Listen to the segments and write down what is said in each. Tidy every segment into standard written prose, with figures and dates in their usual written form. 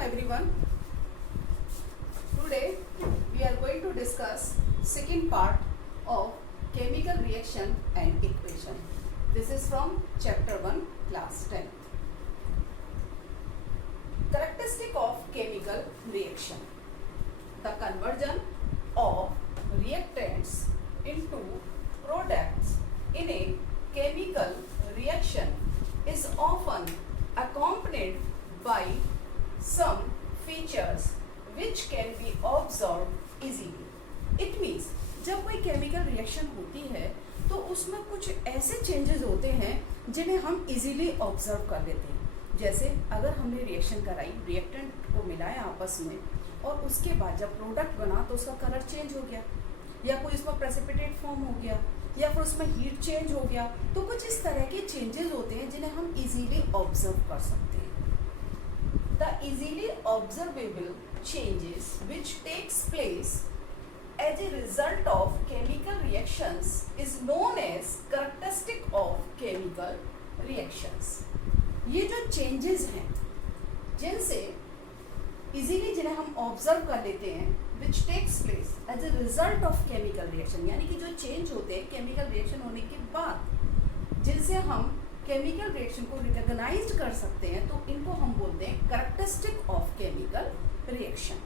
everyone. Today we are going to discuss second part of chemical reaction and equation. This is from chapter 1 class 10. Characteristic of chemical reaction. The conversion of reactants into products in a chemical reaction is often accompanied by some features which can be observed easily. It means जब कोई chemical reaction होती है तो उसमें कुछ ऐसे changes होते हैं जिन्हें हम इजीली ऑब्जर्व कर लेते हैं। जैसे अगर हमने रिएक्शन कराई, रिएक्टेंट को मिलाया आपस में और उसके बाद जब प्रोडक्ट बना तो उसका कलर चेंज हो गया या कोई उसमें प्रेसिपिटेट फॉर्म हो गया या फिर उसमें हीट चेंज हो गया, तो कुछ इस तरह के चेंजेस होते हैं जिन्हें हम इजीली ऑब्जर्व कर सकते हैं। The easily observable changes which takes place as a result of chemical reactions is known as characteristic of chemical reactions. ये जो changes हैं जिनसे इजीली जिन्हें हम ऑब्जर्व कर लेते हैं which takes place as a result of chemical reaction, यानी कि जो चेंज होते हैं केमिकल रिएक्शन होने के बाद जिनसे हम केमिकल रिएक्शन को रिकॉग्नाइज्ड कर सकते हैं, तो इनको हम बोलते हैं characteristic of chemical reaction.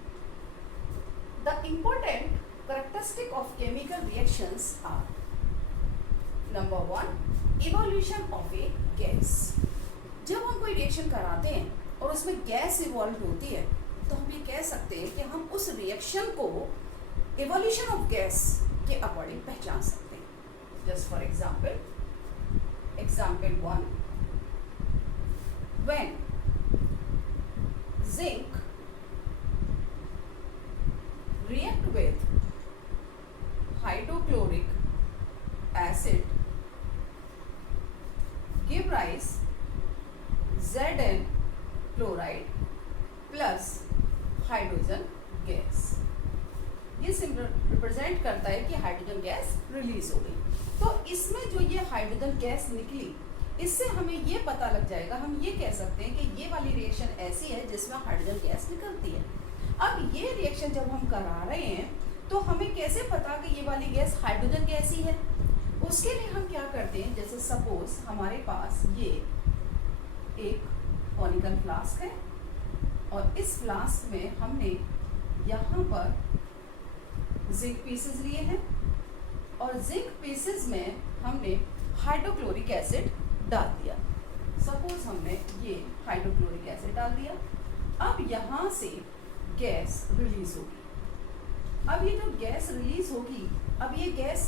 The important characteristic of chemical reactions are number 1 evolution of a gas. जब हम कोई रिएक्शन कराते हैं और उसमें गैस इवॉल्व होती है तो हम ये कह सकते हैं कि हम उस रिएक्शन को इवोल्यूशन ऑफ गैस के अकॉर्डिंग पहचान सकते हैं। Just for example, example 1, when zinc react with hydrochloric acid give rise Zn chloride plus hydrogen gas। ये रिप्रेजेंट करता है कि हाइड्रोजन गैस रिलीज हो गई। तो इसमें जो ये हाइड्रोजन गैस निकली, इससे हमें ये पता लग जाएगा, हम ये कह सकते हैं कि ये वाली रिएक्शन ऐसी है जिसमें हाइड्रोजन गैस निकलती है। अब ये रिएक्शन जब हम करा रहे हैं तो हमें कैसे पता कि ये वाली गैस हाइड्रोजन गैस ही है? उसके लिए हम क्या करते हैं, जैसे सपोज हमारे पास ये एक कॉनिकल फ्लास्क है और इस फ्लास्क में हमने यहाँ पर जिंक पीसेस लिए हैं और जिंक पीसेस में हमने हाइड्रोक्लोरिक एसिड डाल दिया। सपोज हमने ये हाइड्रोक्लोरिक एसिड डाल दिया। अब यहाँ से गैस रिलीज होगी। अब ये जो गैस रिलीज होगी, अब ये गैस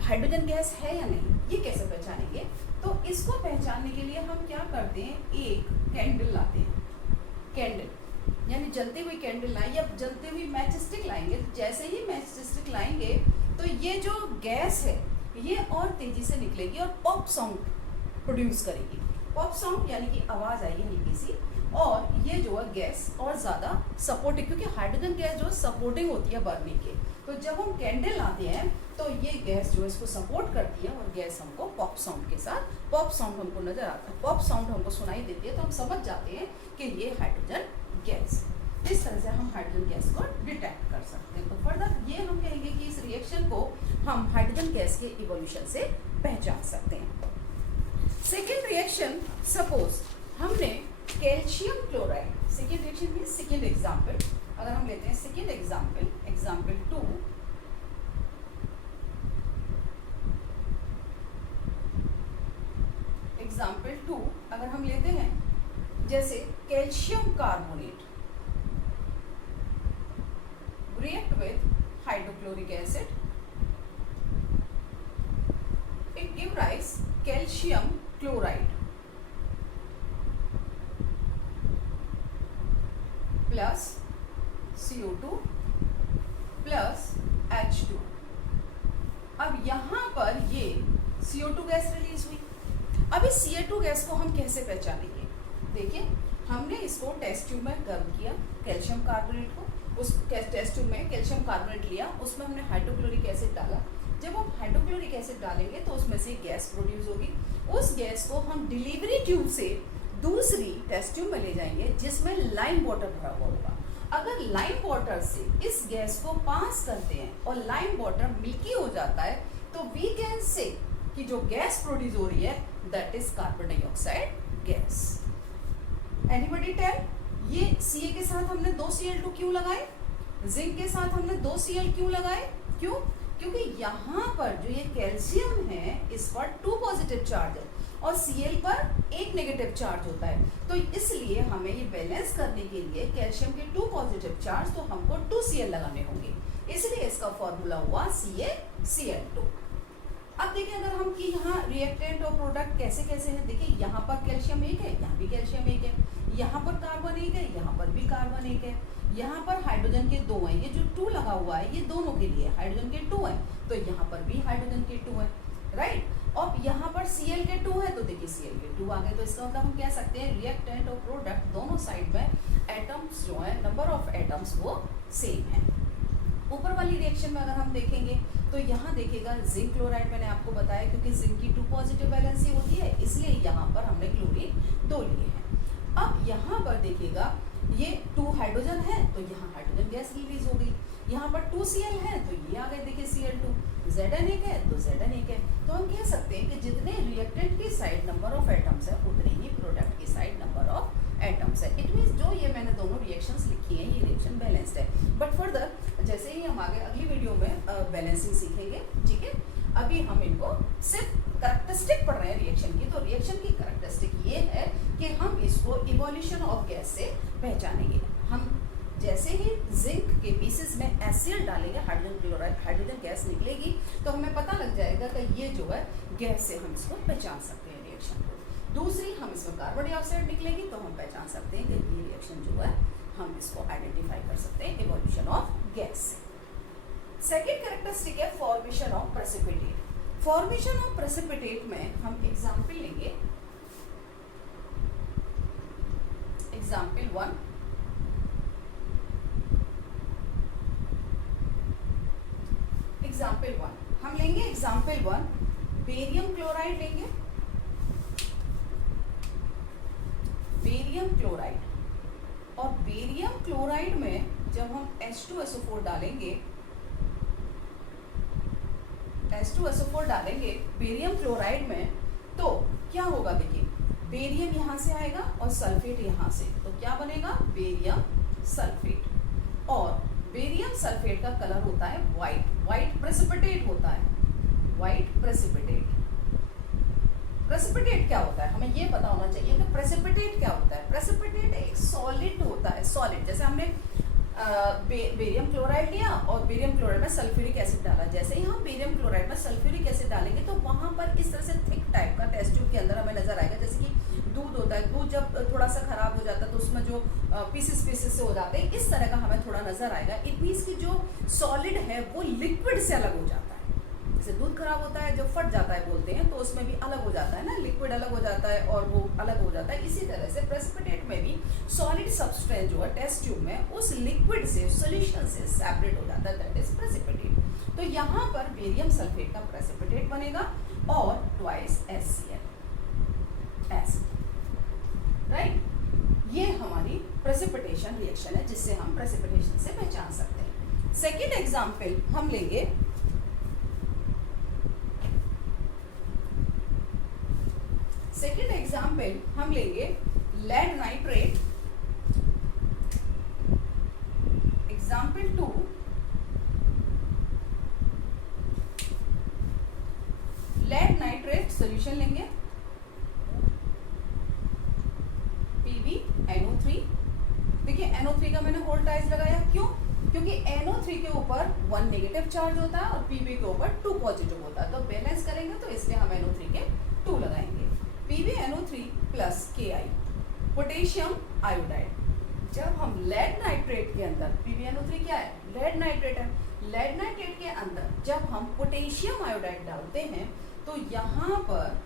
हाइड्रोजन गैस है या नहीं, ये कैसे पहचानेंगे? तो इसको पहचानने के लिए हम क्या करते हैं, एक कैंडल लाते हैं। कैंडल यानी जलती हुई कैंडल लाएं या जलती हुई मैच स्टिक लाएंगे। जैसे ही मैच स्टिक लाएंगे तो ये जो गैस है ये और तेजी से निकलेगी और पॉप साउंड प्रोड्यूस करेगी। पॉप साउंड यानी कि आवाज आएगी हल्की सी, और ये जो है गैस और ज़्यादा सपोर्टिंग, क्योंकि हाइड्रोजन गैस जो सपोर्टिंग होती है बर्निंग के, तो जब हम कैंडल लाते हैं तो ये गैस जो है इसको सपोर्ट करती है और गैस हमको पॉप साउंड के साथ, पॉप साउंड हमको नजर आता है, पॉप साउंड हमको सुनाई देती है, तो हम समझ जाते हैं कि ये हाइड्रोजन गैस है। इस तरह से हम हाइड्रोजन गैस को डिटेक्ट कर सकते हैं। तो फर्दर ये हम कहेंगे कि इस रिएक्शन को हम हाइड्रोजन गैस के इवोल्यूशन से पहचान सकते हैं। सेकेंड रिएक्शन, सपोज हमने कैल्शियम क्लोराइड, सेकेंड रिएक्शन में सेकेंड एग्जाम्पल अगर हम लेते हैं, सेकेंड एग्जाम्पल, एग्जाम्पल 2, एग्जाम्पल 2 अगर हम लेते हैं, जैसे calcium carbonate react with hydrochloric acid, it give rise calcium chloride plus CO2 plus H2। अब यहाँ पर ये CO2 गैस रिलीज हुई। अब इस CO2 गैस को हम कैसे पहचानेंगे? देखिए, हमने इसको टेस्ट ट्यूब में गर्म किया, कैल्शियम कार्बोनेट को, उस टेस्ट ट्यूब में कैल्शियम कार्बोनेट लिया, उसमें हमने हाइड्रोक्लोरिक एसिड डाला। जब हम हाइड्रोक्लोरिक एसिड डालेंगे तो उसमें से गैस प्रोड्यूस होगी। उस गैस को हम डिलीवरी ट्यूब से दूसरी टेस्ट ट्यूब में ले जाएंगे जिसमें लाइम वाटर भरा हुआ होगा। अगर लाइम वाटर से इस गैस को पास करते हैं और लाइम वाटर मिल्की हो जाता है तो वी कैन से कि जो गैस प्रोड्यूस हो रही है that is carbon dioxide gas. Anybody tell? ये Ca के साथ हमने 2 Cl2 क्यों लगाए, जिंक के साथ हमने 2 Cl क्यों लगाए? क्यों? क्योंकि यहाँ पर जो ये कैल्शियम है इस पर 2 पॉजिटिव चार्ज है और Cl पर 1 नेगेटिव चार्ज होता है, तो इसलिए हमें ये बैलेंस करने के लिए कैल्शियम के 2 पॉजिटिव चार्ज तो हमको 2 Cl लगाने होंगे, इसलिए इसका फॉर्मूला हुआ CaCl2। अब देखिए अगर हम कि यहाँ रिएक्टेंट और प्रोडक्ट कैसे कैसे हैं, देखिए यहाँ पर कैल्शियम 1 है, यहाँ भी कैल्शियम 1 है, यहाँ पर कार्बन 1 है, यहाँ पर भी कार्बन 1 है, यहाँ पर हाइड्रोजन के 2 हैं, ये जो 2 लगा हुआ है ये दोनों के लिए हाइड्रोजन के 2 हैं, तो यहाँ पर भी हाइड्रोजन के 2 हैं, राइट। और यहाँ पर Cl के 2 है तो देखिए Cl के 2 आ गए, तो इसका मतलब हम कह सकते हैं रिएक्टेंट और प्रोडक्ट दोनों साइड में एटम्स जो है नंबर ऑफ एटम्स वो सेम है। ऊपर वाली रिएक्शन में अगर हम देखेंगे तो यहाँ देखिएगा जिंक क्लोराइड, मैंने आपको बताया क्योंकि जिंक की 2 पॉजिटिव वैलेंसी होती है इसलिए यहाँ पर हमने क्लोरीन 2 लिए हैं। अब यहाँ पर देखिएगा ये 2 हाइड्रोजन है तो यहाँ हाइड्रोजन गैस रिलीज हो गई, यहाँ पर 2 Cl है तो ये आ गए देखिए Cl2, Zn 1 है तो Zn 1 है, तो हम कह सकते हैं कि जितने रिएक्टेंट की साइड नंबर ऑफ एटम्स है उतने ही प्रोडक्ट की साइड नंबर ऑफ एटम्स है। इट मीन्स जो ये मैंने दोनों रिएक्शंस लिखी हैं ये रिएक्शन बैलेंस्ड है। बट फर्दर जैसे ही हम आगे अगली वीडियो में बैलेंसिंग सीखेंगे, ठीक है, अभी हम इनको सिर्फ कैरेक्टरिस्टिक पढ़ रहे हैं रिएक्शन की, तो रिएक्शन की कैरेक्टरिस्टिक ये है कि हम इसको इवोल्यूशन ऑफ गैस से पहचानेंगे। हम जैसे ही जिंक के पीसेस में HCl डालेंगे हाइड्रोजन क्लोराइड, हाइड्रोजन गैस निकलेगी तो हमें पता लग जाएगा कि ये जो है गैस से हम इसको पहचान सकते हैं रिएक्शन को। दूसरी हम इसमें कार्बन डाइऑक्साइड निकलेगी तो हम पहचान सकते हैं कि ये रिएक्शन जो है हम इसको आइडेंटिफाई कर सकते हैं इवोल्यूशन ऑफ गैस से। सेकेंड कैरेक्टरिस्टिक है formation of precipitate. Formation of precipitate में हम एग्जाम्पल लेंगे, एग्जाम्पल 1, एग्जाम्पल 1 हम लेंगे, एग्जाम्पल 1 बेरियम क्लोराइड लेंगे, बेरियम क्लोराइड, और बेरियम क्लोराइड में जब हम H2SO4 डालेंगे, H2SO4 डालेंगे बेरियम क्लोराइड में तो क्या होगा, देखिए बेरियम यहाँ से आएगा और सल्फेट यहाँ से, तो क्या बनेगा बेरियम सल्फेट, और बेरियम सल्फेट का कलर होता है व्हाइट, व्हाइट प्रेसिपिटेट होता है, व्हाइट प्रेसिपिटेट। प्रेसिपिटेट क्या होता है हमें ये पता होना चाहिए कि प्रेसिपिटेट क्या होता है। प्रेसिपिटेट एक सॉलिड होता है, सॉलिड, जैसे हमने बेरियम क्लोराइड लिया और बेरियम क्लोराइड में सल्फ्यूरिक एसिड डाला, जैसे ही हम बेरियम क्लोराइड में सल्फ्यूरिक एसिड डालेंगे तो वहां पर इस तरह से थिक टाइप का टेस्ट ट्यूब के अंदर हमें नजर आएगा, जैसे कि दूध होता है, दूध जब थोड़ा सा खराब हो जाता है तो उसमें जो पीसेस पीसेस से हो जाते हैं, इस तरह का हमें थोड़ा नजर आएगा। इट मीन्स कि जो सॉलिड है वो लिक्विड से अलग हो जाता है, जैसे दूध खराब होता है जब फट जाता है बोलते हैं तो उसमें भी अलग हो जाता है ना, लिक्विड अलग हो जाता है और वो अलग हो जाता है। इसी तरह से प्रेसिपिटेट में भी सॉलिड सब्सटेंस जो है टेस्ट ट्यूब में उस लिक्विड से, सॉल्यूशन से सेपरेट हो जाता है, दैट इज प्रेसिपिटेट। तो यहाँ पर बेरियम सल्फेट का प्रेसिपिटेट बनेगा और ट्वाइस HCl एसिड, राइट। ये हमारी प्रेसिपिटेशन रिएक्शन है जिससे हम प्रेसिपिटेशन से पहचान सकते हैं। सेकेंड एग्जाम्पल हम लेंगे, सेकेंड एग्जाम्पल हम लेंगे lead nitrate, example 2 lead nitrate solution लेंगे PbNO3। देखिए NO3 का मैंने होल्ड टाइज लगाया, क्यों? क्योंकि NO3 के ऊपर 1 नेगेटिव चार्ज होता है और Pb के ऊपर 2 पॉजिटिव होता है, तो बैलेंस करेंगे तो इसलिए हम NO3 के 2 लगाएंगे। PbNO3 plus Ki potassium iodide. जब हम लेड नाइट्रेट के अंदर, PbNO3 क्या है? लेड नाइट्रेट है। लेड नाइट्रेट के अंदर जब हम पोटेशियम आयोडाइड डालते हैं तो यहाँ पर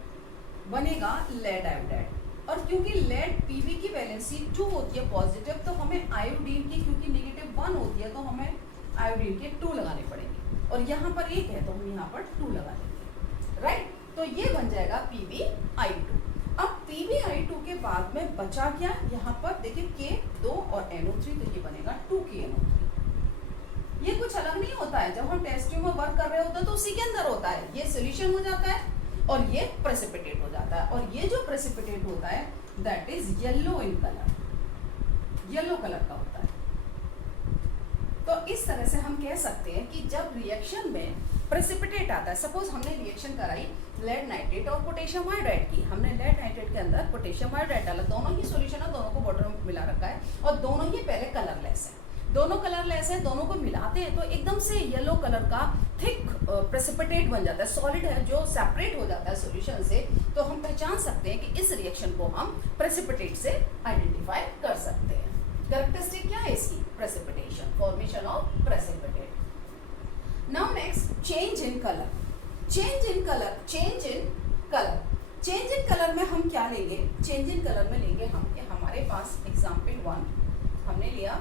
बनेगा लेड आयोडाइड, और क्योंकि लेड Pb की वैलेंसी 2 होती है पॉजिटिव, तो हमें आयोडीन की, क्योंकि नेगेटिव 1 होती है तो हमें आयोडीन के 2 लगाने पड़ेंगे, और यहाँ पर 1 है तो हम यहाँ पर 2 लगा देंगे, राइट। तो ये बन जाएगा PbI2। अब PbI2 के बाद में बचा क्या, यहाँ पर देखिए K2 और NO3, तो ये बनेगा 2KNO3। ये कुछ अलग नहीं होता है, जब हम टेस्ट ट्यूब में वर्क कर रहे होते हैं तो उसी के अंदर होता है, ये सोल्यूशन हो जाता है और ये प्रेसिपिटेट हो जाता है, और ये जो प्रेसिपिटेट होता है that is yellow in colour, yellow colour का होता है। तो इस तरह से हम कह सकते हैं कि जब रिएक्शन में प्रेसिपिटेट आता है, सपोज हमने रिएक्शन कराई लेड नाइट्रेट और पोटेशियम हाइड्राइड की, हमने लेड नाइट्रेट के अंदर पोटेशियम हाइड्राइड डाला, दोनों ही सॉल्यूशन है, दोनों को वाटर में मिला रखा है और दोनों ही पहले कलरलेस है, दोनों कलरलेस है, दोनों को मिलाते हैं तो एकदम से येलो कलर का थिक प्रेसिपिटेट बन जाता है, सॉलिड है जो सेपरेट हो जाता है सॉल्यूशन से। तो हम पहचान सकते हैं कि इस रिएक्शन को हम प्रेसिपिटेट से आइडेंटिफाई कर सकते हैं। कैरेक्टरिस्टिक क्या है इसकी, precipitation, formation of precipitate. Now next, change in colour. Change in colour, change in colour, change in colour में हम क्या लेंगे, चेंज इन कलर में लेंगे हम कि हमारे पास एग्जाम्पल 1 हमने लिया,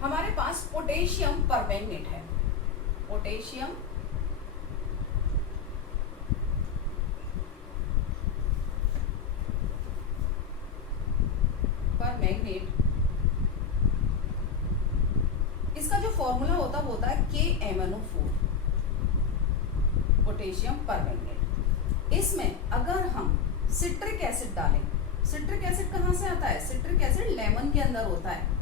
हमारे पास पोटेशियम परमैंगनेट है, पोटेशियम परमैंगनेट, इसका जो फॉर्मूला होता है KMnO4, पोटेशियम परमैंगनेट। इसमें अगर हम सिट्रिक एसिड डालें, सिट्रिक एसिड कहां से आता है, सिट्रिक एसिड लेमन के अंदर होता है,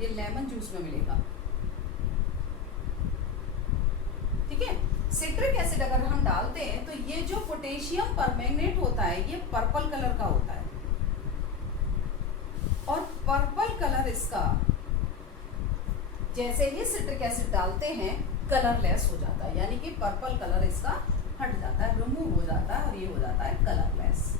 ये लेमन जूस में मिलेगा, ठीक है। सिट्रिक एसिड अगर हम डालते हैं तो ये जो पोटेशियम परमैंगनेट होता है ये पर्पल कलर का होता है, और पर्पल कलर इसका जैसे ही सिट्रिक एसिड डालते हैं कलरलेस हो जाता है, यानी कि पर्पल कलर इसका हट जाता है, रिमूव हो जाता है और ये हो जाता है कलरलेस।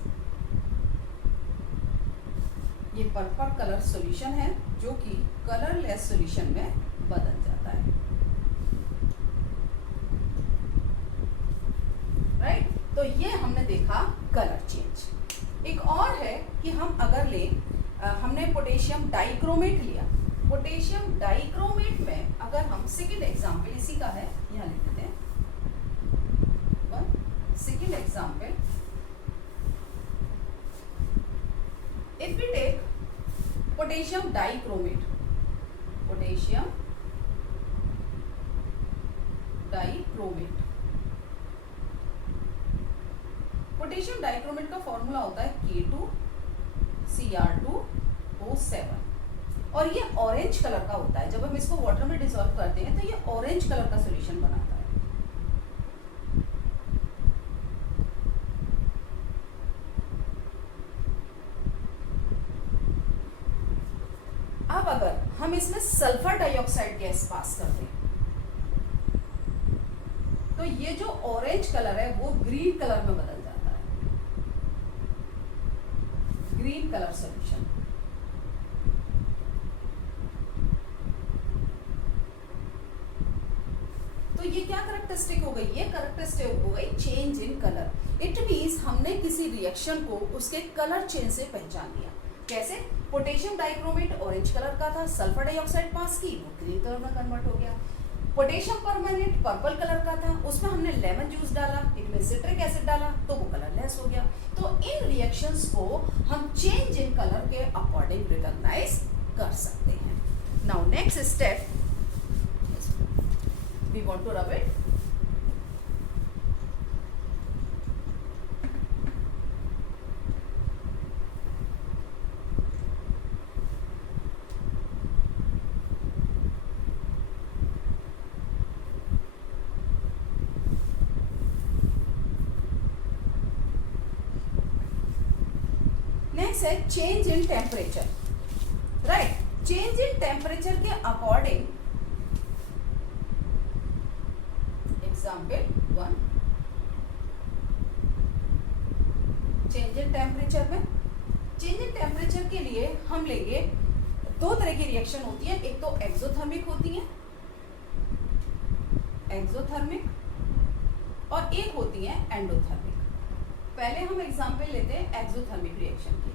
ये पर्पल कलर सॉल्यूशन है जो कि कलरलेस सॉल्यूशन में बदल जाता है, राइट। तो ये हमने देखा कलर चेंज। एक और है कि हम अगर लें, हमने पोटेशियम डाइक्रोमेट लिया, पोटेशियम डाइक्रोमेट में अगर हम सेकेंड एग्जाम्पल इसी का है, यहाँ लिख देते हैं second example, if we take potassium dichromate, potassium dichromate, potassium dichromate का फॉर्मूला होता है K2Cr2O7 और ये ऑरेंज कलर का होता है, जब हम इसको वाटर में डिसॉल्व करते हैं तो ये ऑरेंज कलर का सॉल्यूशन बनाता है। अब अगर हम इसमें सल्फर डाइऑक्साइड गैस पास कर दें तो ये जो ऑरेंज कलर है वो ग्रीन कलर में बदल जाता है, ग्रीन कलर सॉल्यूशन। तो ये क्या कैरेक्टरिस्टिक हो गई, ये कैरेक्टरिस्टिक हो गई change in colour. It means हमने किसी रिएक्शन को उसके कलर चेंज से पहचान लिया। कैसे, पोटेशियम डाइक्रोमेट ऑरेंज कलर का था, सल्फर डाइऑक्साइड पास की वो ग्रीन कलर में कन्वर्ट हो गया। पोटेशियम परमैंगनेट पर्पल कलर का था, उसमें हमने लेमन जूस डाला, इनमें सिट्रिक एसिड डाला तो वो कलरलेस हो गया। तो इन रिएक्शंस को हम चेंज इन कलर के अकॉर्डिंग रिकॉग्नाइज कर सकते हैं। Now next step we want to rub it. Next है change in temperature, right. Change in temperature के according example 1, change in temperature में, चेंज इन टेम्परेचर के लिए हम लेंगे दो तरह की रिएक्शन होती है, एक तो एक्सोथर्मिक होती है, एक्सोथर्मिक, और एक होती है एंडोथर्मिक। पहले हम एग्जाम्पल लेते हैं एक्सोथर्मिक रिएक्शन की।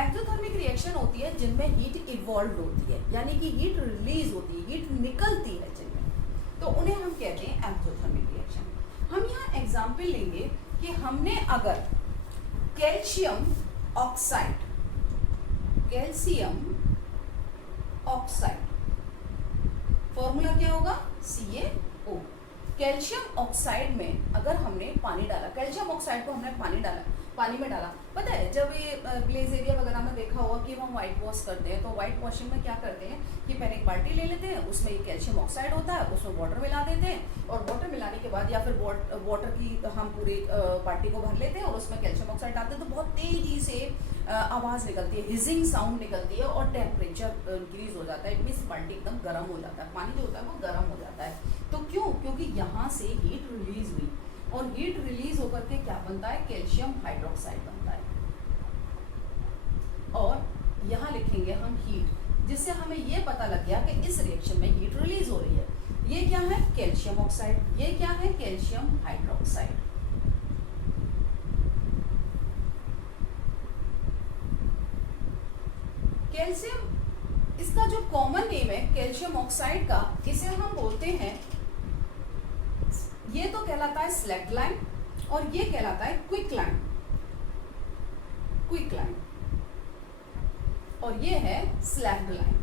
एक्सोथर्मिक रिएक्शन होती है जिनमें हीट इवॉल्व होती है, यानी कि हीट रिलीज होती है, हीट निकलती है जिनमें। तो उन्हें हम कहते हैं एक्सोथर्मिक रिएक्शन। हम यहाँ एग्जाम्पल लेंगे कि हमने अगर कैल्शियम ऑक्साइड फॉर्मूला क्या होगा, CaO। कैल्शियम ऑक्साइड में अगर हमने पानी डाला, कैल्शियम ऑक्साइड को हमने पानी में डाला, पता है जब ये ग्लेज एरिया वगैरह में देखा होगा कि हम व्हाइट वॉश करते हैं, तो व्हाइट वॉशिंग में क्या करते हैं कि पहले एक बाल्टी ले लेते हैं, उसमें ये कैल्शियम ऑक्साइड होता है, उसमें वाटर मिला देते हैं, और वाटर मिलाने के बाद या फिर वाटर की हम पूरे बाल्टी को भर लेते हैं और उसमें कैल्शियम ऑक्साइड डालते हैं, तो बहुत तेजी से आवाज़ निकलती है, हिजिंग साउंड निकलती है और टेम्परेचर इंक्रीज हो जाता है। इट मीन्स बाल्टी एकदम गर्म हो जाता है, पानी जो होता है वो गर्म हो जाता है। तो क्यों? क्योंकि यहाँ से हीट रिलीज हुई, और हीट रिलीज होकर के क्या बनता है, कैल्शियम हाइड्रोक्साइड बनता है। और यहाँ लिखेंगे हम हीट, जिससे हमें ये पता लग गया कि इस रिएक्शन में हीट रिलीज हो रही है। ये क्या है, कैल्शियम ऑक्साइड, ये क्या है, कैल्शियम हाइड्रोक्साइड। कैल्शियम, इसका जो कॉमन नेम है कैल्शियम ऑक्साइड का, इसे हम बोलते हैं, ये तो कहलाता है स्लैक्ड लाइम और ये कहलाता है क्विक लाइम, और ये है स्लैक्ड लाइम।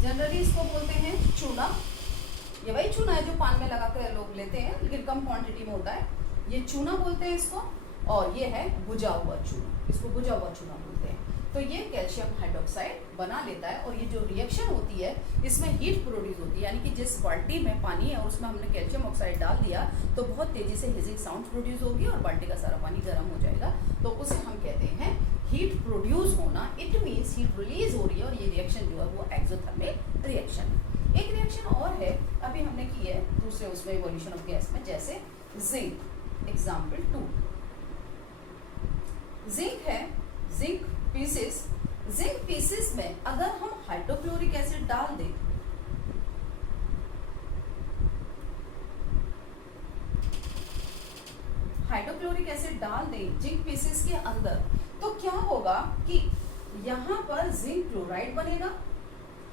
जनरली इसको बोलते हैं चूना। ये वही चूना है जो पान में लगा कर लोग लेते हैं, लेकिन कम क्वांटिटी में होता है। ये चूना बोलते हैं इसको, और ये है बुझा हुआ चूना, इसको बुझा हुआ चूना बोलते हैं। तो ये कैल्शियम हाइड्रोक्साइड बना लेता है, और ये जो रिएक्शन होती है इसमें हीट प्रोड्यूस होती है, यानी कि जिस बाल्टी में पानी है और उसमें हमने कैल्शियम ऑक्साइड डाल दिया तो बहुत तेजी से हिजिंग साउंड प्रोड्यूस होगी और बाल्टी का सारा पानी गर्म हो जाएगा। तो उसे हम कहते हैं हीट प्रोड्यूस होना। इट मीन्स हीट रिलीज हो रही है, और ये रिएक्शन जो है वो एक्सोथर्मिक रिएक्शन। एक रिएक्शन और है, अभी हमने की है दूसरे उसमें इवोल्यूशन ऑफ गैस में, जैसे जिंक। एग्जाम्पल 2, जिंक है, जिंक पीसेस में अगर हम हाइड्रोक्लोरिक एसिड डाल दें, जिंक पीसेस के अंदर, तो क्या होगा कि यहाँ पर जिंक क्लोराइड बनेगा,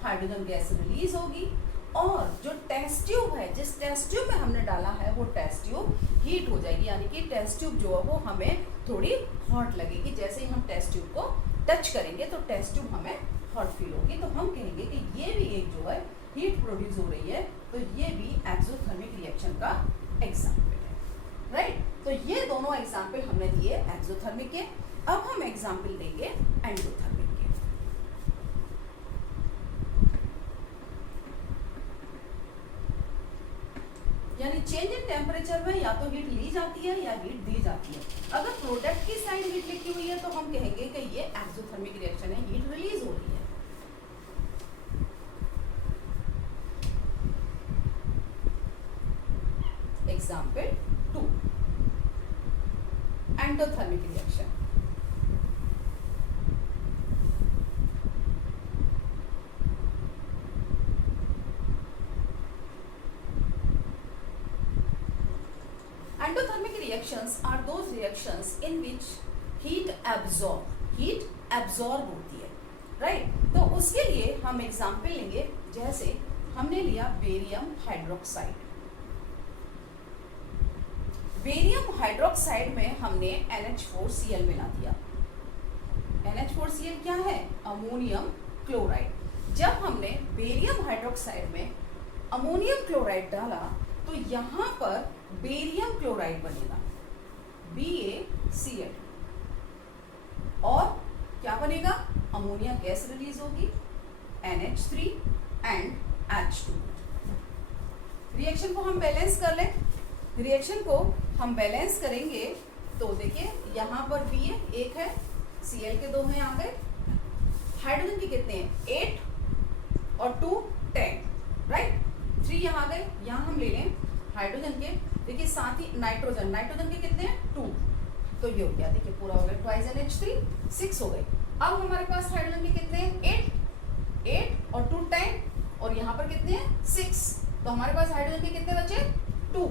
हाइड्रोजन गैस रिलीज होगी, और जो टेस्ट ट्यूब है, जिस टेस्ट ट्यूब में हमने डाला है वो टेस्ट ट्यूब हीट हो जाएगी, यानी कि टेस्ट ट्यूब जो है वो हमें थोड़ी हॉट लगेगी। जैसे ही हम टेस्ट ट्यूब को टच करेंगे तो टेस्ट ट्यूब हमें हॉट फील होगी, तो हम कहेंगे कि ये भी एक जो है हीट प्रोड्यूस हो रही है, तो ये भी एक्सोथर्मिक रिएक्शन का एग्जाम्पल है, राइट। तो ये दोनों एग्जाम्पल हमने दिए एक्सोथर्मिक के। अब हम एग्जाम्पल देंगे एंडोथर्मिक के। यानी चेंज इन टेम्परेचर में या तो हीट ली जाती है या हीट दी जाती है। अगर प्रोडक्ट की साइड हीट लिखी हुई है तो हम कहेंगे कि ये एक्सोथर्मिक रिएक्शन है, हीट रिलीज हो रही है। Example 2, endothermic reaction. Endothermic reactions are those reactions in which heat absorb होती है, राइट। तो उसके लिए हम एग्जाम्पल लेंगे, जैसे हमने लिया बेरियम हाइड्रोक्साइड। बेरियम हाइड्रोक्साइड में हमने NH4Cl मिला दिया। NH4Cl क्या है, अमोनियम क्लोराइड। जब हमने बेरियम हाइड्रोक्साइड में अमोनियम क्लोराइड डाला तो यहाँ पर बेरियम क्लोराइड बनेगा, BaCl, और क्या बनेगा, अमोनिया गैस रिलीज होगी, NH3 एंड H2। रिएक्शन को हम बैलेंस कर लें। रिएक्शन को हम बैलेंस करेंगे तो देखिए यहाँ पर B है, 1 है, Cl के 2 हैं, आ गए। हाइड्रोजन के कितने हैं, 8 और 2 10, राइट। 3 यहाँ आ गए। यहाँ हम ले लें हाइड्रोजन के, देखिए साथ ही नाइट्रोजन के कितने हैं, 2, तो ये हो गया, देखिए पूरा हो गया, ट्वाइस NH3, 6 हो गए। अब हमारे पास हाइड्रोजन के कितने हैं, 8 और 2 10, और यहाँ पर कितने हैं, 6, तो हमारे पास हाइड्रोजन के कितने बचे, 2,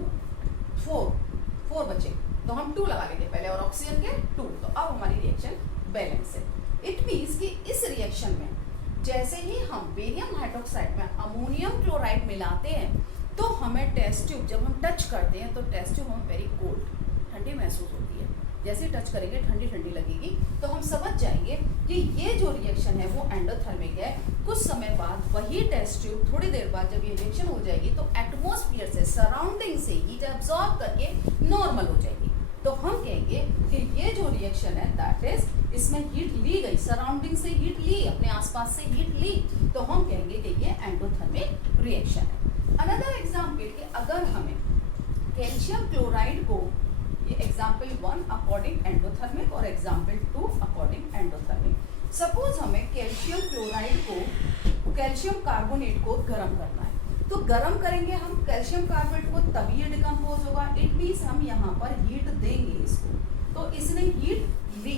4 बचे, तो हम 2 लगा लेंगे पहले, और ऑक्सीजन के 2, तो अब हमारी रिएक्शन बैलेंस है। इट मीन्स कि इस रिएक्शन में जैसे ही हम बेरियम हाइड्रोक्साइड में अमोनियम क्लोराइड मिलाते हैं तो हमें टेस्ट ट्यूब, जब हम टच करते हैं तो टेस्ट ट्यूब हमें वेरी कोल्ड, ठंडी महसूस होती है। जैसे टच करेंगे ठंडी ठंडी लगेगी, तो हम समझ जाएंगे कि ये जो रिएक्शन है वो एंडोथर्मिक है। कुछ समय बाद वही टेस्ट ट्यूब, थोड़ी देर बाद जब ये रिएक्शन हो जाएगी तो एटमॉस्फेयर से, सराउंडिंग से हीट एब्जॉर्ब करके नॉर्मल हो जाएगी। तो हम कहेंगे कि ये जो रिएक्शन है दैट इज, इसमें हीट ली गई, सराउंडिंग से हीट ली, अपने आसपास से हीट ली, तो हम कहेंगे कि ये एंडोथर्मिक रिएक्शन है। अनदर एग्जाम्पल कि अगर हमें कैल्शियम क्लोराइड को, ये एग्जाम्पल 1 अकॉर्डिंग एंडोथर्मिक और एग्जाम्पल 2 अकॉर्डिंग एंडोथर्मिक। सपोज हमें कैल्शियम क्लोराइड को, कैल्शियम कार्बोनेट को गर्म करना है, तो गर्म करेंगे हम कैल्शियम कार्बोनेट को, तभी ये डिकम्पोज होगा। इट मीन्स हम यहाँ पर हीट देंगे इसको, तो इसने हीट ली,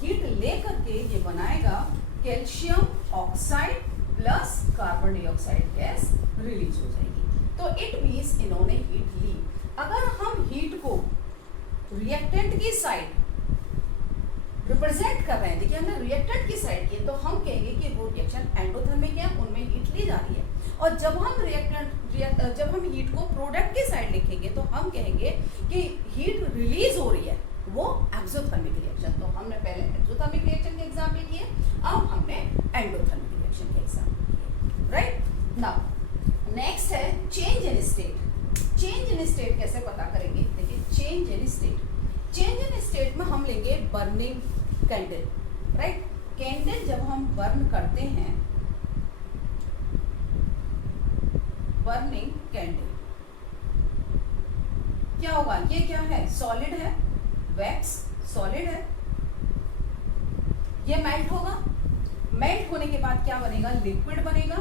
हीट ले करके ये बनाएगा calcium oxide plus carbon dioxide gas release हो जाएगी। तो इट मीन्स इन्होंने हीट ली। अगर हम हीट को रिएक्टेंट की साइड रिप्रेजेंट कर रहे हैं, देखिए हमने रिएक्टेंट की साइड की, तो हम कहेंगे कि वो रिएक्शन एंडोथर्मिक है, उनमें हीट ली जा रही है। और जब हम जब हम हीट को प्रोडक्ट की साइड लिखेंगे तो हम कहेंगे कि हीट रिलीज हो रही है, वो एक्सोथर्मिक रिएक्शन। तो हमने पहले एक्सोथर्मिक रिएक्शन के एग्जाम्पल किए, अब हमने एंडोथर्मिक रिएक्शन के एग्जाम्पल किए, राइट। नाउ नेक्स्ट है change in state. Change in state कैसे पता करेंगे? देखिए change in state, change in state में हम लेंगे बर्निंग कैंडल, राइट। कैंडल जब हम बर्न करते हैं, बर्निंग कैंडल, क्या होगा? ये क्या है? सॉलिड है, वैक्स सॉलिड है, ये मेल्ट होगा, मेल्ट होने के बाद क्या बनेगा? लिक्विड बनेगा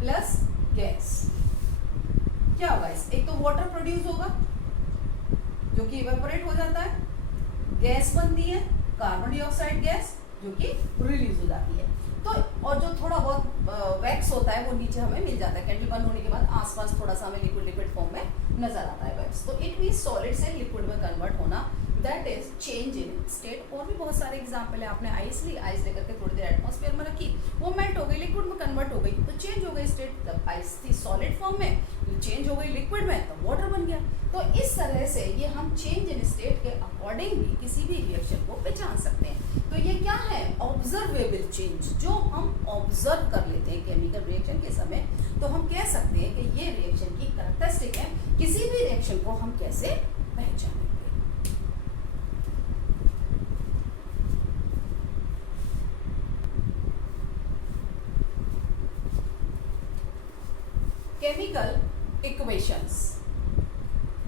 प्लस गैस। क्या होगा? इस एक तो वाटर प्रोड्यूस होगा जो कि इवेपोरेट हो जाता है, गैस बनती है कार्बन डाइऑक्साइड गैस जो कि रिलीज हो जाती है। तो और जो थोड़ा बहुत वैक्स होता है वो नीचे हमें मिल जाता है। कैंडल बंद होने के बाद आसपास थोड़ा सा हमें लिक्विड फॉर्म में नजर आता है वैक्स। तो इट मींस सॉलिड से लिक्विड में कन्वर्ट होना, that is change in state. और भी बहुत सारे एग्जाम्पल है। आपने आइस ली, आइस लेकर के थोड़ी देर एटमॉस्फेयर में रखी, वो मेल्ट हो गई, लिक्विड में कन्वर्ट हो गई, तो चेंज हो गई स्टेट। जब आइस थी सॉलिड फॉर्म में, चेंज हो गई लिक्विड में, तो वाटर बन गया। तो इस तरह से ये हम चेंज इन स्टेट के अकॉर्डिंग भी किसी भी रिएक्शन को पहचान सकते हैं। तो ये क्या है? ऑब्जर्वेबल चेंज, जो हम ऑब्जर्व कर लेते हैं केमिकल रिएक्शन के समय। तो हम कह सकते हैं कि ये रिएक्शन की कैरेक्टरिस्टिक है। किसी भी रिएक्शन को हम कैसे पहचानेंगे? Chemical equations.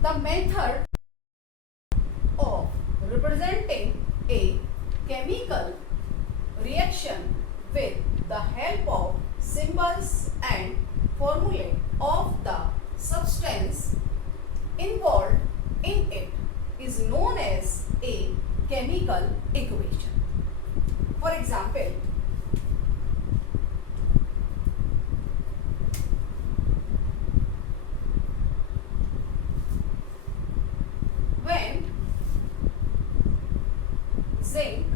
The method of representing a chemical reaction with the help of symbols and formulae of the substance involved in it is known as a chemical equation. For example, when zinc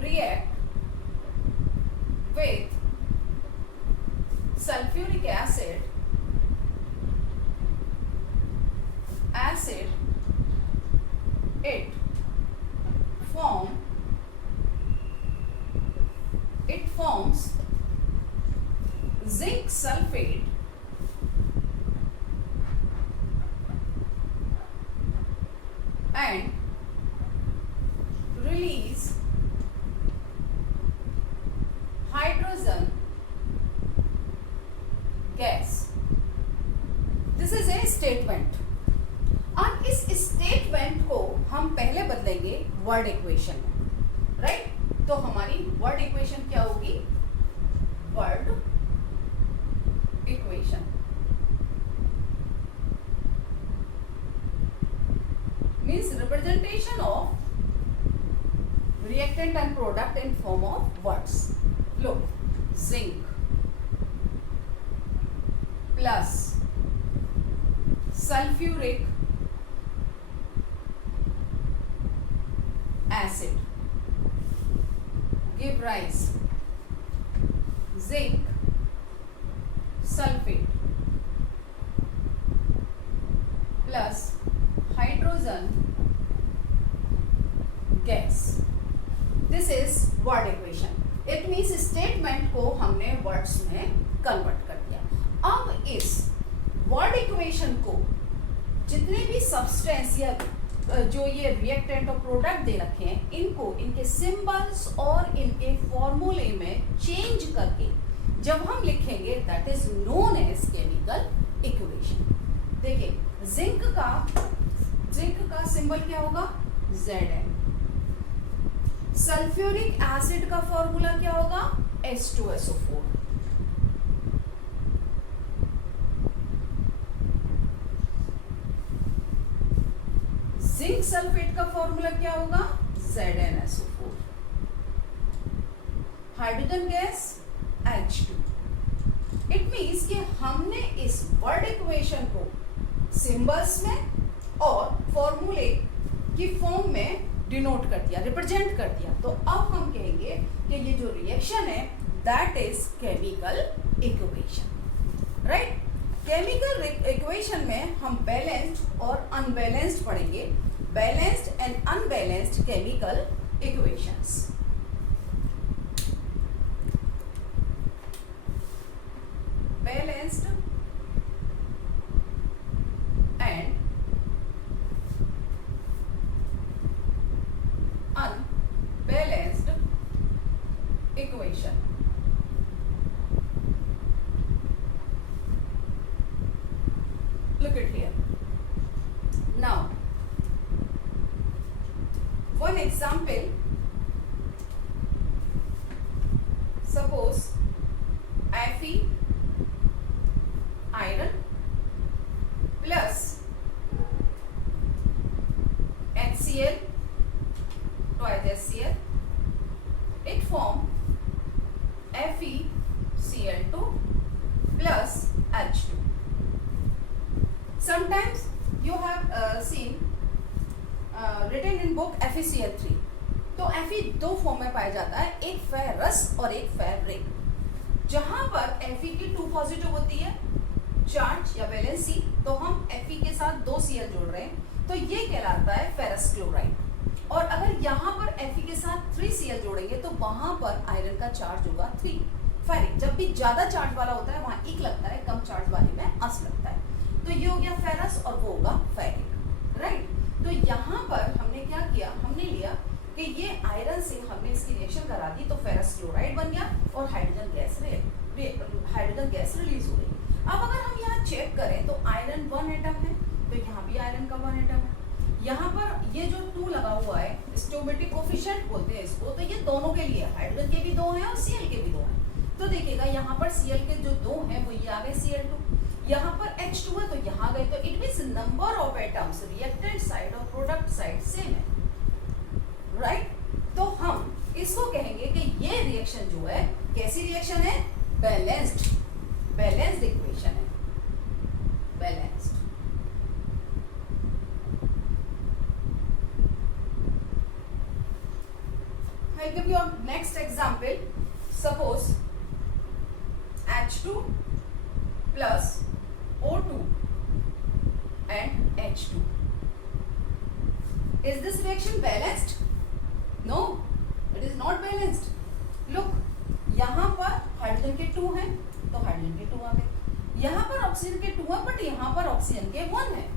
react with sulfuric acid, it forms zinc sulfate and release hydrogen gas. This is a statement. अब इस statement को हम पहले बदलेंगे word equation में, right. तो हमारी word equation क्या होगी? Word equation means representation of reactant and product in form of words. Look, zinc plus sulfuric acid give rise zinc sulfate plus hydrogen gas. This is word equation. It means statement को हमने words में convert कर दिया. अब इस word equation को जितने भी substance या जो ये रिएक्टेंट और प्रोडक्ट दे रखे हैं इनको इनके सिंबल्स और इनके फॉर्मूले में चेंज करके जब हम लिखेंगे that is known as chemical equation. देखिए जिंक का सिंबल क्या होगा Zn. सल्फ्यूरिक एसिड का फॉर्मूला क्या होगा H2SO4. जिंक सल्फेट का फॉर्मूला क्या होगा ZnSO4. Hydrogen gas H2. It means कि हमने इस वर्ड इक्वेशन को सिंबल्स में और फॉर्मूले की फॉर्म में डिनोट कर दिया, रिप्रेजेंट कर दिया. तो अब हम कहेंगे कि ये जो रिएक्शन है that is chemical equation. Right. Chemical equation में हम बैलेंस्ड और अनबैलेंस्ड पढ़ेंगे. Balanced and unbalanced chemical equations. Balanced and unbalanced equation. Look at here. Now, one example. Suppose Fe iron plus HCl twice HCl. It form FeCl2 plus H2. Sometimes you have seen written in book FeCl3. तो Fe दो form में पाया जाता है, एक ferrous और एक ferric. जहां पर Fe की 2 पॉजिटिव होती है चार्ज या वैलेंसी, तो हम Fe के साथ 2 Cl जोड़ रहे हैं, तो ये कहलाता है फेरस क्लोराइड. और अगर यहाँ पर Fe के साथ 3 Cl जोड़ेंगे तो वहां पर आयरन का चार्ज होगा 3. फेरिक जब भी ज्यादा चार्ज वाला होता है वहां इक लगता है, कम चार्ज वाले में अस लगता है. तो ये हो गया फेरस और वो होगा फेरिक. राइट. तो यहाँ पर हमने क्या किया, हमने लिया कि ये आयरन से हमने इसकी रिएक्शन करा दी तो फेरस क्लोराइड बन गया और हाइड्रोजन गैस रिलीज हो गई. अब अगर हम यहाँ चेक करें तो आयरन 1 एटम है, तो यहाँ भी आयरन का 1 एटम है. यहाँ पर ये जो 2 लगा हुआ है स्टोमेटिक कोफिशिएंट बोलते हैं इसको, तो ये दोनों के लिए हाइड्रोजन के भी 2 हैं और Cl के भी 2 हैं. तो देखिएगा यहाँ पर Cl के जो 2 हैं वो ये आ गए Cl2, यहाँ पर H2 है तो यहाँ गए. तो it means number of atoms reactant side और प्रोडक्ट साइड सेम है. राइट. तो हम इसको कहेंगे कि ये रिएक्शन जो है कैसी रिएक्शन है, बैलेंस्ड इक्वेशन है. Balanced. I'll give you a next example. Suppose H2 plus O2 and H2. Is this reaction balanced? No, it is not balanced. Look, यहाँ पर हाइड्रोजन के 2 हैं तो हाइड्रोजन के 2 आ गए. यहाँ पर ऑक्सीजन के 2 हैं बट यहाँ पर ऑक्सीजन के 1 हैं.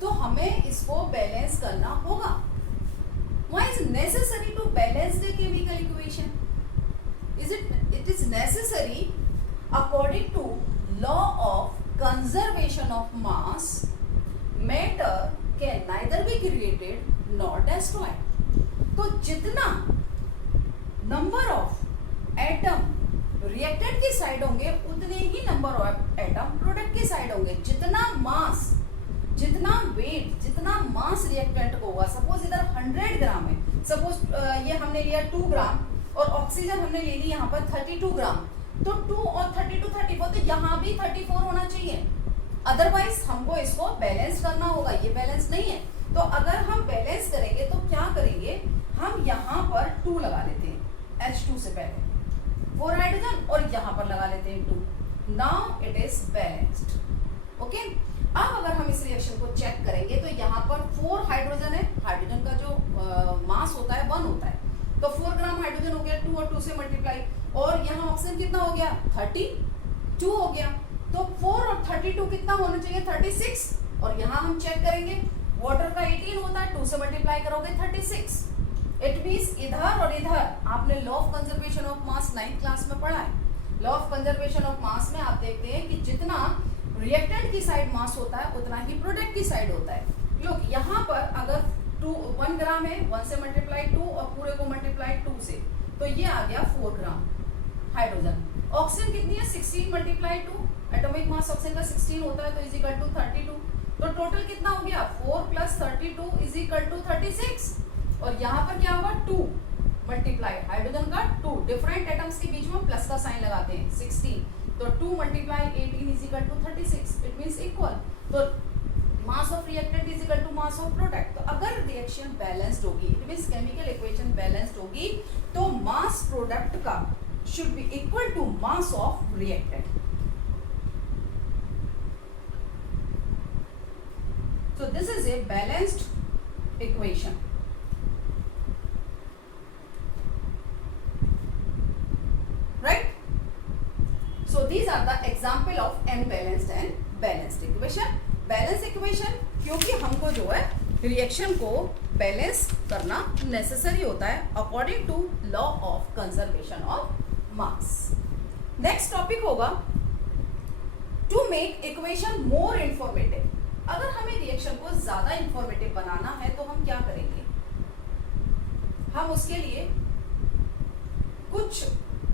तो हमें इसको बैलेंस करना होगा. Why is it necessary to balance the chemical equation? It is necessary according to law of conservation of mass. Matter can neither be created nor destroyed. तो जितना नंबर ऑफ एटम रिएक्टेंट की side होंगे उतने ही number of atom product की side होंगे. जितना मास, जितना wait, जितना मास रिएक्टेंट को होगा, सपोज इधर 100 ग्राम है, सपोज ये हमने लिया 2 ग्राम और ऑक्सीजन हमने ले ली यहाँ पर 32 ग्राम, तो 2 और 32 34, तो यहाँ भी 34 होना चाहिए. अदरवाइज हमको इसको बैलेंस करना होगा. ये बैलेंस नहीं है. तो अगर हम बैलेंस करेंगे तो क्या करेंगे, हम यहाँ पर 2 लगा लेते हैं. H2 से पहले 4 हाइड्रोजन और यहाँ पर लगा लेते हैं 2. Now it is balanced. Okay, अब अगर हम इस रिएक्शन को चेक करेंगे तो यहाँ पर 4 हाइड्रोजन है. हाइड्रोजन का जो मास होता है 1 होता है, तो 4 ग्राम हाइड्रोजन हो गया, 2 और 2 से मल्टीप्लाई, और यहाँ ऑक्सीजन कितना हो गया 32 हो गया. तो 4 और 32 कितना होना चाहिए 36. और यहाँ हम चेक करेंगे वाटर का 18 होता है, 2 से मल्टीप्लाई करोगे 36. इट मीन्स इधर और इधर आपने law of conservation of mass 9th class में पढ़ा है. लॉ ऑफ कंजर्वेशन ऑफ मास में आप देखते हैं कि जितना रिएक्टेंट की साइड मास होता है उतना ही प्रोडक्ट की साइड होता है. लोग यहाँ पर अगर 1 ग्राम है, 1 से मल्टीप्लाई 2 और पूरे को मल्टीप्लाई 2 से, तो ये आ गया 4 ग्राम हाइड्रोजन. ऑक्सीजन कितनी है 16 मल्टीप्लाई 2, एटॉमिक मास ऑक्सीजन का 16 होता है, तो इज इक्वल टू 32. तो टोटल कितना हो गया 4 प्लस 32 इज इक्वल टू 36. और यहाँ पर क्या होगा 2 मल्टीप्लाई हाइड्रोजन का 2, डिफरेंट एटम्स के बीच में प्लस का साइन लगाते हैं 16, तो 2 multiply 18 is equal to 36. It means equal. तो mass of reactant is equal to mass of product. तो अगर रिएक्शन बैलेंस्ड होगी, it means chemical equation balanced होगी, तो मास प्रोडक्ट का should be equal to mass of reactant. So this is a balanced equation. Right? So these are the example of unbalanced and balanced equation. Balanced equation क्योंकि हमको जो है reaction को balance करना necessary होता है according to law of conservation of mass. Next topic होगा to make equation more informative. अगर हमें रिएक्शन को ज्यादा इंफॉर्मेटिव बनाना है तो हम क्या करेंगे, हम उसके लिए कुछ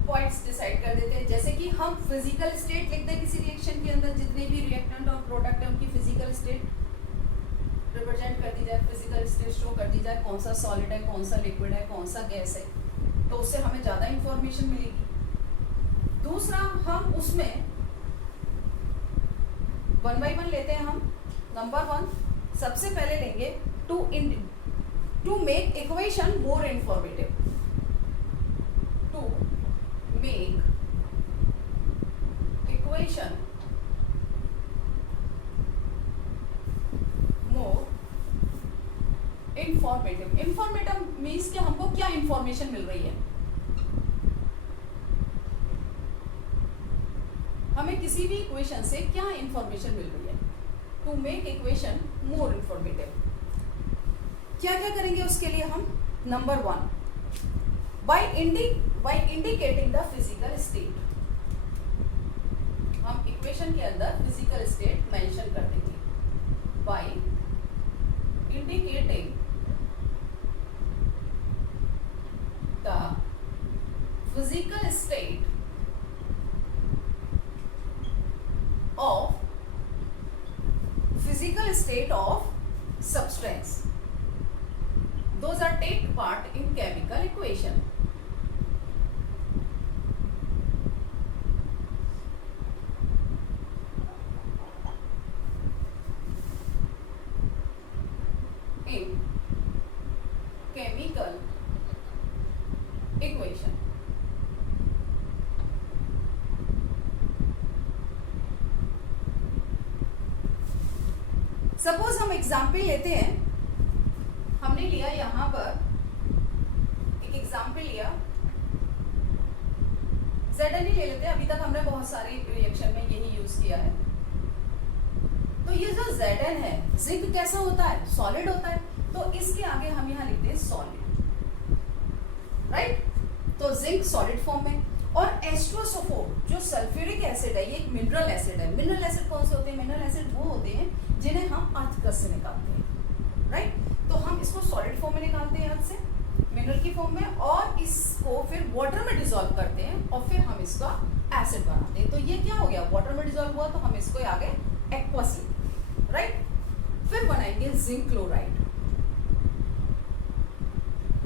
पॉइंट्स डिसाइड कर देते हैं. जैसे कि हम फिजिकल स्टेट लिख दें किसी रिएक्शन के अंदर, जितने भी रिएक्टेंट और प्रोडक्ट है उनकी फिजिकल स्टेट रिप्रेजेंट कर दी जाए, फिजिकल स्टेट शो कर दी जाए, कौन सा सॉलिड है, कौन सा लिक्विड है, कौन सा गैस है, तो उससे हमें ज्यादा इंफॉर्मेशन मिलेगी. दूसरा, हम उसमें 1 by 1 लेते हैं. हम नंबर 1 सबसे पहले लेंगे to make equation more informative. To make equation more informative. Informative means कि हमको क्या इंफॉर्मेशन मिल रही है, हमें किसी भी इक्वेशन से क्या इंफॉर्मेशन मिल रही है. To make equation more informative क्या क्या करेंगे उसके लिए हम. Number 1 by indicating the physical state. हम इक्वेशन के अंदर फिजिकल स्टेट मेंशन कर देंगे by indicating the physical state of physical state of substance. Those are take part in chemical equation. In chemical equation. Suppose हम example लेते हैं. हमने लिया यहाँ पर एक एग्जाम्पल लिया, ZN ही ले लेते हैं. अभी तक हमने बहुत सारी रिएक्शन में यही यूज किया है. तो ये जो ZN है, जिंक कैसा होता है, सॉलिड होता है, तो इसके आगे हम यहाँ लिखते हैं सॉलिड. राइट? तो जिंक सॉलिड फॉर्म में, और H2SO4 जो सल्फ्यूरिक एसिड है, ये एक मिनरल एसिड है. मिनरल एसिड कौन से होते हैं, मिनरल एसिड वो होते हैं जिन्हें हम अर्थ से निकालते हैं. राइट? तो हम इसको सॉलिड फॉर्म में निकालते हैं, अर्थ से मिनरल की फॉर्म में, और इसको फिर वाटर में डिसॉल्व करते हैं और फिर हम इसका एसिड बनाते हैं. तो ये क्या हो गया, वाटर में डिसॉल्व हुआ, तो हम इसको आगे एक्वस. राइट? फिर बनाएंगे जिंक क्लोराइड.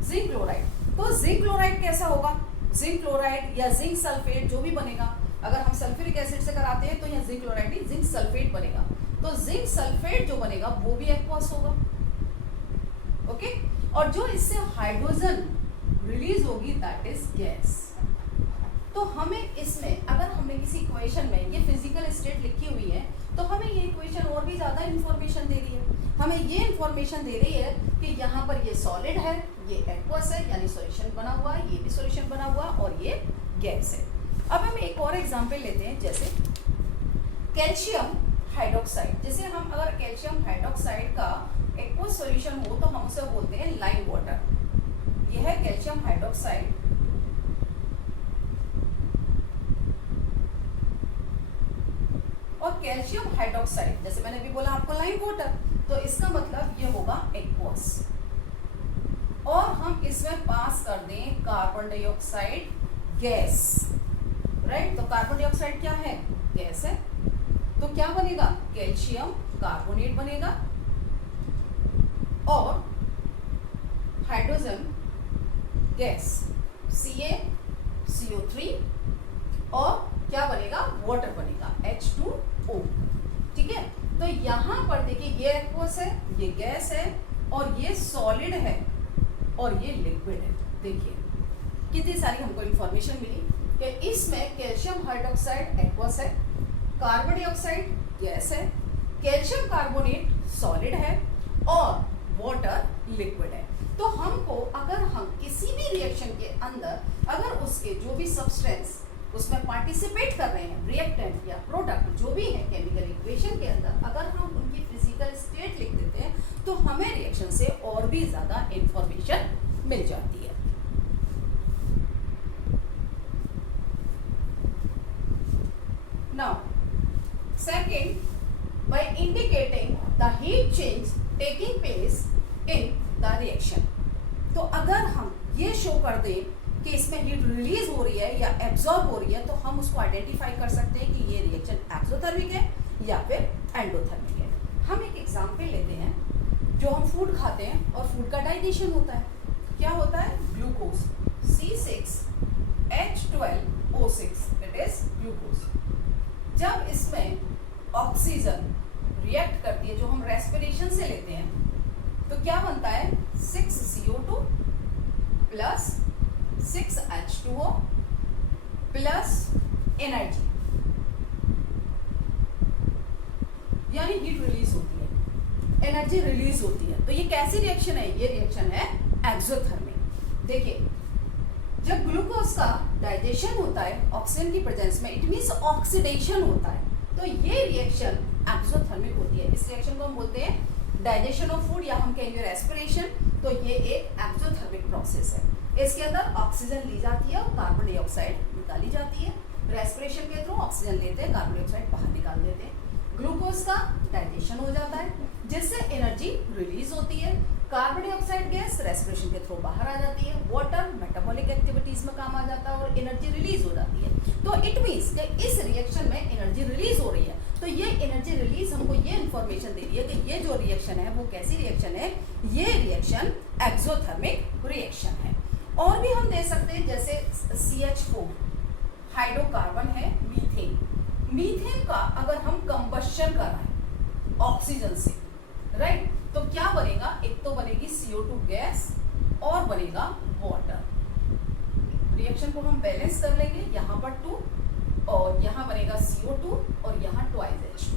जिंक क्लोराइड, तो जिंक क्लोराइड कैसा होगा, जिंक क्लोराइड या जिंक सल्फेट जो भी बनेगा, अगर हम सल्फ्यूरिक एसिड से कराते हैं तो यहाँ जिंक क्लोराइड नहीं, जिंक सल्फेट बनेगा. तो जिंक सल्फेट जो बनेगा वो भी एक्वस होगा. ओके? और जो इससे हाइड्रोजन रिलीज होगी दैट इज गैस। तो हमें इसमें अगर हमें किसी इक्वेशन में ये फिजिकल स्टेट लिखी हुई है तो हमें ये इक्वेशन और भी ज़्यादा इंफॉर्मेशन दे रही है। हमें ये इंफॉर्मेशन दे रही है कि यहाँ पर ये सॉलिड है, ये एक्वस है यानी सॉल्यूशन बना हुआ है, ये भी सॉल्यूशन बना हुआ और ये गैस है। अब हम एक और एग्जांपल लेते हैं, जैसे कैल्शियम हाइड्रोक्साइड। जैसे हम अगर कैल्शियम हाइड्रोक्साइड का एक्वस सॉल्यूशन हो तो हम उसे बोलते हैं लाइम वाटर। यह है कैल्शियम हाइड्रोक्साइड और कैल्शियम हाइड्रोक्साइड, जैसे मैंने अभी बोला आपको लाइम वाटर, तो इसका मतलब ये होगा एक्वस। और हम इसमें पास कर दें कार्बन डाइऑक्साइड गैस, राइट। तो कार्बन डाइऑक्साइड क्या है? गैस है। तो क्या बनेगा? कैल्शियम कार्बोनेट बनेगा और हाइड्रोजन गैस CaCO3 और क्या बनेगा? वाटर बनेगा H2O। ठीक है। तो यहाँ पर देखिए ये एक्वस है, ये गैस है और ये सॉलिड है और ये लिक्विड है। देखिए कितनी सारी हमको इंफॉर्मेशन मिली कि इसमें कैल्शियम हाइड्रोक्साइड एक्वस है, कार्बन डाइऑक्साइड गैस है, कैल्शियम कार्बोनेट सॉलिड है और वाटर लिक्विड है। तो हमको अगर हम किसी भी रिएक्शन के अंदर अगर उसके जो भी सब्सटेंस उसमें पार्टिसिपेट कर रहे हैं, रिएक्टेंट या प्रोडक्ट जो भी है केमिकल इक्वेशन के अंदर, अगर हम उनकी फिजिकल स्टेट लिख देते हैं तो हमें रिएक्शन से और भी ज्यादा इंफॉर्मेशन मिल जाती है। Now second, by indicating the heat change taking place in the reaction। तो अगर हम ये शो कर दें कि इसमें हीट रिलीज हो रही है या एब्जॉर्ब हो रही है तो हम उसको आइडेंटिफाई कर सकते हैं कि ये रिएक्शन एक्सोथर्मिक है या फिर एंडोथर्मिक है। हम एक एग्जांपल लेते हैं, जो हम फूड खाते हैं और फूड का डाइजेशन होता है, क्या होता है? Glucose C6H12O6, it is glucose. जब इसमें ऑक्सीजन रिएक्ट करती है, जो हम रेस्पिरेशन से लेते हैं, तो क्या बनता है? 6CO2 plus 6H2O plus energy, यानी हीट रिलीज होती है, एनर्जी रिलीज होती है। तो ये कैसी रिएक्शन है? ये रिएक्शन है एक्सोथर्मिक। देखिए जब ग्लूकोज का डाइजेशन होता है ऑक्सीजन की प्रेजेंस में, इट मींस ऑक्सीडेशन होता है, तो ये रिएक्शन एक्सोथर्मिक होती है। इस रिएक्शन को हम बोलते हैं डाइजेशन ऑफ फूड या हम कहेंगे रेस्पिरेशन। तो ये एक एक्सोथर्मिक प्रोसेस है। इसके अंदर ऑक्सीजन ली जाती है और कार्बन डाइऑक्साइड निकाली जाती है। रेस्पिरेशन के थ्रू ऑक्सीजन लेते हैं, कार्बन डाइऑक्साइड बाहर निकाल देते हैं। ग्लूकोज का डाइजेशन हो जाता है जिससे एनर्जी रिलीज होती है। कार्बन डाइऑक्साइड गैस रेस्पिरेशन के थ्रू बाहर आ जाती है। वाटर मेटाबॉलिक एक्टिविटीज में काम आ जाता है और एनर्जी रिलीज हो जाती है। तो इट मींस कि इस रिएक्शन में एनर्जी रिलीज हो रही है। तो ये एनर्जी रिलीज हमको ये इंफॉर्मेशन दे रही है कि ये जो रिएक्शन है वो कैसी रिएक्शन है? ये रिएक्शन एक्सोथर्मिक रिएक्शन है। और भी हम दे सकते हैं, जैसे CH4 हाइड्रोकार्बन है मीथेन। मीथेन का अगर हम कंबशन कराएं ऑक्सीजन से, राइट, तो क्या बनेगा? एक तो बनेगी CO2 गैस और बनेगा वाटर। रिएक्शन को हम बैलेंस कर लेंगे, यहाँ पर 2 और यहाँ बनेगा CO2 और यहाँ 2H2।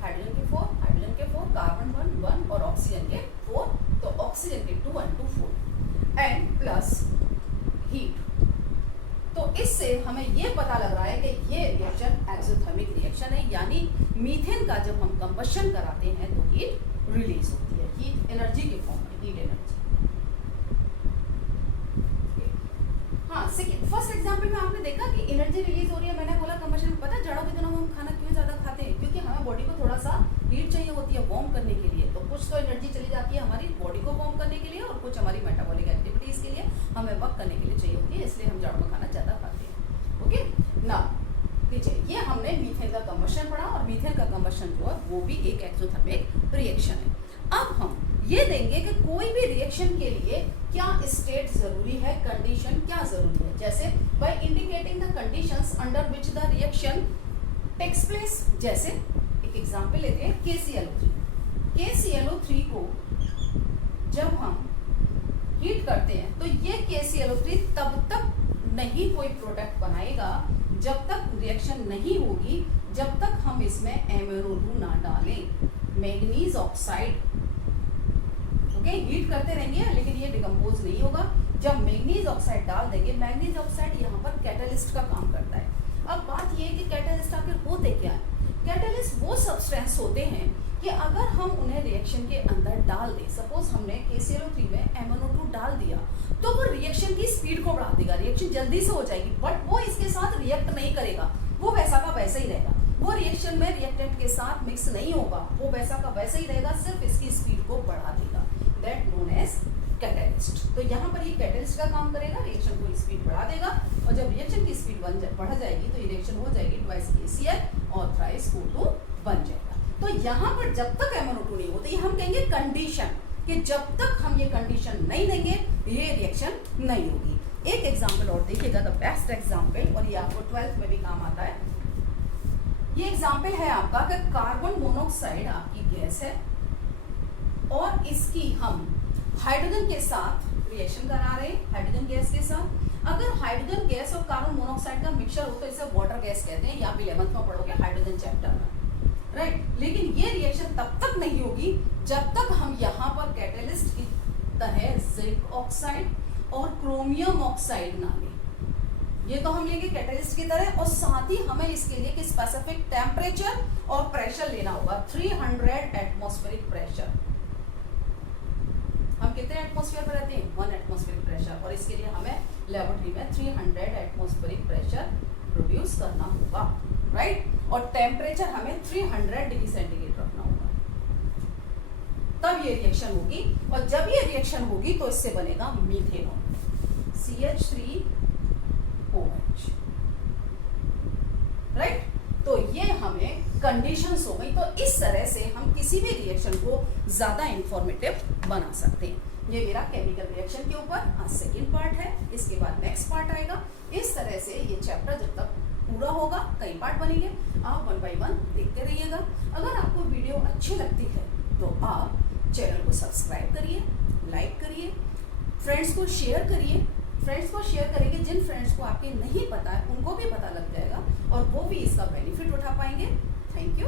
हाइड्रोजन के 4 कार्बन 1 और ऑक्सीजन के 4, तो ऑक्सीजन के 2 1 2 4 एंड प्लस हीट। तो इससे हमें ये पता लग रहा है कि ये रिएक्शन एक्सोथर्मिक रिएक्शन है, यानी मीथेन का जब हम कंबशन कराते हैं तो हीट रिलीज होती है, हीट एनर्जी के फॉर्म में, हीट एनर्जी। हाँ, फर्स्ट एग्जांपल में आपने देखा कि एनर्जी रिलीज हो रही है। मैंने बोला कंबशन में, पता है जाड़ों के दिनों में हम खाना क्यों ज्यादा खाते हैं? क्योंकि हमें बॉडी को थोड़ा सा हीट चाहिए होती है वार्म करने के लिए। तो कुछ तो एनर्जी चली जाती है हमारी बॉडी को वार्म करने के लिए और कुछ हमारी मेटाबॉलिक एक्टिविटीज के लिए, हमें वर्क करने के लिए चाहिए होती है, इसलिए हम जाड़ों में खाना ज्यादा खाते हैं। ओके ना, देखिए ये हमने मीथेन का कंबशन पढ़ा और मीथेन का कंबशन जो है वो भी एक एक्सोथर्मिक रिएक्शन है। अब हम ये देंगे कि कोई भी रिएक्शन के लिए क्या स्टेट जरूरी है, कंडीशन क्या जरूरी है। जैसे by indicating the conditions under which the reaction takes place. जैसे एक एग्जांपल लेते हैं KClO3 को जब हम हीट करते हैं तो ये KClO3 तब तक नहीं कोई प्रोडक्ट बनाएगा जब तक रिएक्शन नहीं होगी, जब तक हम इसमें MnO2 ना डालें। मैग्नीज ऑक्साइड, ओके, हीट करते रहेंगे लेकिन ये डिकम्पोज नहीं होगा। जब मैग्नीज ऑक्साइड डाल देंगे, मैग्नीज ऑक्साइड यहाँ पर कैटलिस्ट का काम करता है। अब बात ये है कि कैटलिस्ट आखिर होते क्या है? कैटलिस्ट वो सब्सटेंस होते हैं कि अगर हम उन्हें रिएक्शन के अंदर डाल दें, सपोज हमने KClO3 में MnO2 डाल दिया, तो वो रिएक्शन की स्पीड को बढ़ा देगा, रिएक्शन जल्दी से हो जाएगी, बट वो इसके साथ रिएक्ट नहीं करेगा, वो वैसा का वैसा ही रहेगा। वो रिएक्शन में रिएक्टेंट के साथ मिक्स नहीं होगा, वो वैसा का वैसा ही रहेगा, सिर्फ इसकी स्पीड को बढ़ा देगा। That known as catalyst. तो यहाँ पर ये कैटलिस्ट का काम करेगा, रिएक्शन को स्पीड बढ़ा देगा, और जब रिएक्शन की स्पीड बढ़ जाएगी तो ये रिएक्शन हो जाएगी ट्वाइस KCl और थ्राइस O2 बन जाएगा। तो यहाँ पर जब तक MnO2 नहीं होता, ये हम कहेंगे कंडीशन, कि जब तक हम ये कंडीशन नहीं देंगे ये रिएक्शन नहीं होगी। एक एग्जाम्पल और देखिएगा, द बेस्ट एग्जाम्पल, और ये आपको 12th में भी काम आता है। ये एग्जाम्पल है आपका कि कार्बन मोनोऑक्साइड आपकी गैस है और इसकी हम हाइड्रोजन के साथ रिएक्शन करा रहे हैं, हाइड्रोजन गैस के साथ। अगर हाइड्रोजन गैस और कार्बन मोनोऑक्साइड का मिक्सचर हो तो इसे वाटर गैस कहते हैं, या 11th में पढ़ोगे हाइड्रोजन चैप्टर में, राइट। लेकिन ये रिएक्शन तब तक नहीं होगी जब तक हम यहाँ पर कैटलिस्ट की तरह जिंक ऑक्साइड और क्रोमियम ऑक्साइड ना लें। ये तो हम लेंगे कैटलिस्ट की तरह, और साथ ही हमें इसके लिए एक स्पेसिफिक टेम्परेचर और प्रेशर लेना होगा, 300 एटमॉस्फेरिक प्रेशर। हम कितने एटमॉस्फेयर पर रहते हैं? 1 एटमॉस्फेरिक प्रेशर, और इसके लिए हमें लेबोरेटरी में 300 एटमॉस्फेरिक प्रेशर प्रोड्यूस करना होगा, राइट। और टेम्परेचर हमें 300 डिग्री सेंटीग्रेड रखना होगा, तब ये रिएक्शन होगी। और जब ये रिएक्शन होगी तो इससे बनेगा मीथेनॉल, CH3OH, राइट। तो ये हमें कंडीशंस हो गई। तो इस तरह से हम किसी भी रिएक्शन को ज्यादा इंफॉर्मेटिव बना सकते हैं। ये मेरा केमिकल रिएक्शन के ऊपर आज सेकेंड पार्ट है, इसके बाद नेक्स्ट पार्ट आएगा। इस तरह से ये चैप्टर जब तक पूरा होगा, कई पार्ट बनेंगे, आप 1 by 1 देखते रहिएगा। अगर आपको वीडियो अच्छी लगती है तो आप चैनल को सब्सक्राइब करिए, लाइक करिए, फ्रेंड्स को शेयर करिए। फ्रेंड्स को शेयर करेंगे, जिन फ्रेंड्स को आपके नहीं पता है उनको भी पता लग जाएगा और वो भी इसका बेनिफिट उठा पाएंगे। Thank you.